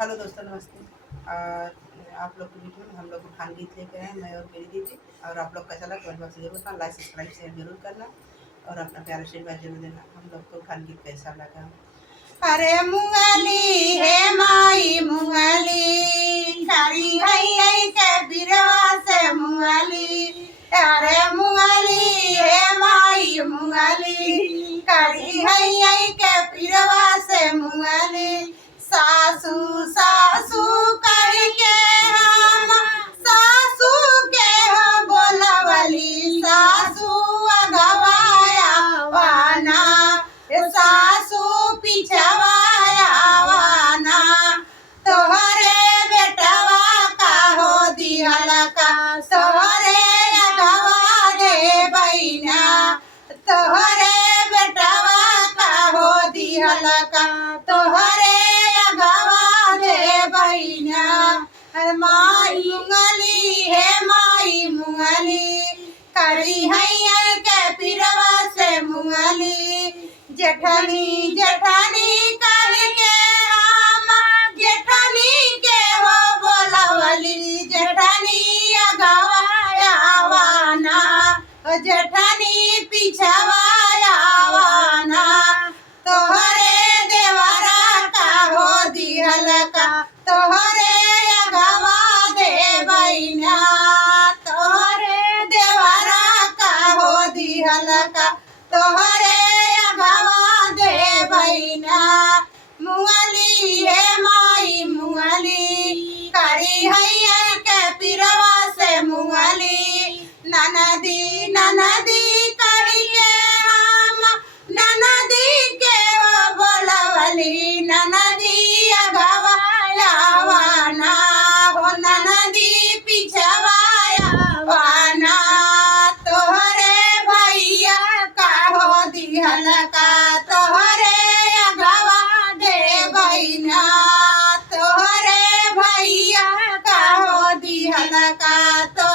Hello दोस्तों, नमस्ते। और आप लोग के बीच में हम लोग खान गीत लेकर आए, मैं और मेरी दीदी। और आप लोग कैसा लगा कमेंट बॉक्स में जरूर बताना, लाइक सब्सक्राइब शेयर जरूर करना और अपना प्यार आशीर्वाद जरूर देना। हम लोग को खान गीत कैसा लगा। अरे मुंगली हे माई मुंगली खरी है के बिरवा से मुंगली। अरे मुंगली हे माई मुंगली खरी है के बिरवा से मुंगली। सासू सासू करके हम सासू के हो बोलवली। सासू अगवाया वाना सासू पिछवाया वाना। तोहरे बेटवा का हो दिहल का तोहरे अगवा दे बैना। तोहरे बेटवा का हो दिहल का तोहरे अगवा दे बैना। माई मुंगली हे माई मुंगली करी है के पिरवा से मुंगली। जेठनी जेठनी कह के हम जेठनी के हो बोलवली। जेठनी अगवाया वाना जेठनी पिछवाया वाना। तोहरे देवरा का हो दिहल का तोहरे अगवा दे बैना। तोहरे देवरा का हो दिहल का तोहरे अगवा दे बैना। मुंगली हे माई मुंगली करी है के पिरवा से मुंगली। ननदी ननदी करी के हम ननदी के हो बोलवली। ननदी अगवाया वाना हो ननदी पिछवाया वाना। तोहरे भैया का हो दिहल का तोहरे अगवा दे बैना। तोहरे भैया का हो दिहल का तो